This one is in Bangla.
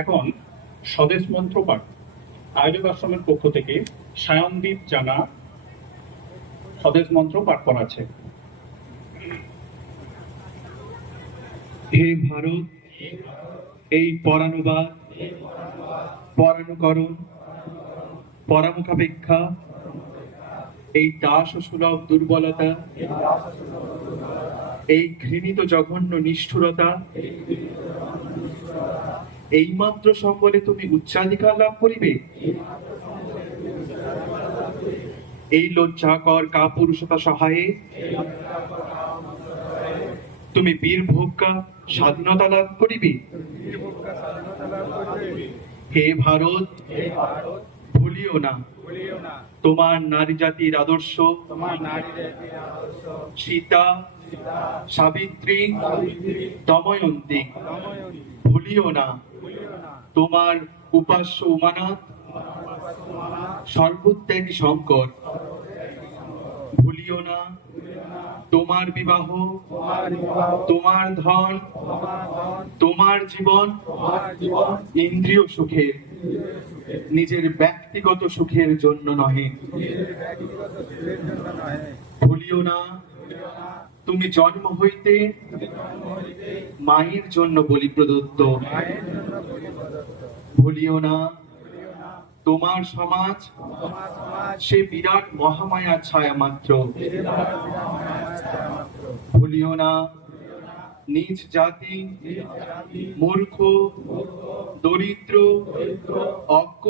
এখন স্বদেশ মন্ত্র পাঠ আয়োজক আশ্রমের পক্ষ থেকে সায়নদীপ জানা স্বদেশ মন্ত্র পাঠ করাচ্ছে। হে ভারত, এই পরানুবাদ, পরানুকরণ, পরামুখাপেক্ষা, এই দাস সুলভ দুর্বলতা, এই ঘৃণিত জঘন্য নিষ্ঠুরতা, এইমাত্র সম্বলে তুমি উচ্চাধিকার লাভ করিবে? এই লজ্জাকর কাপুরুষতা সহায়ে তুমি বীরভোগ্যা স্বাধীনতা লাভ করিবে? হে ভারত, ভুলিও না তোমার নারী জাতির আদর্শ, সীতা, সাবিত্রী, দময়ন্তী। ভুলিও না তোমার উপাস্য উমানাথ, সর্বত্যাগী শঙ্কর। ভুলিও না তোমার বিবাহ, তোমার ধন, তোমার জীবন ইন্দ্রিয় সুখের, নিজের ব্যক্তিগত সুখের জন্য নহে। ভুলিও না তুমি জন্ম হইতে মায়ের জন্য বলি প্রদত্ত। ভুলিও না তোমার সমাজ সে বিরাট মহামায়ার ছায়া মাত্র। ভুলিও না নিজ জাতি মূর্খ, দরিদ্র, অজ্ঞ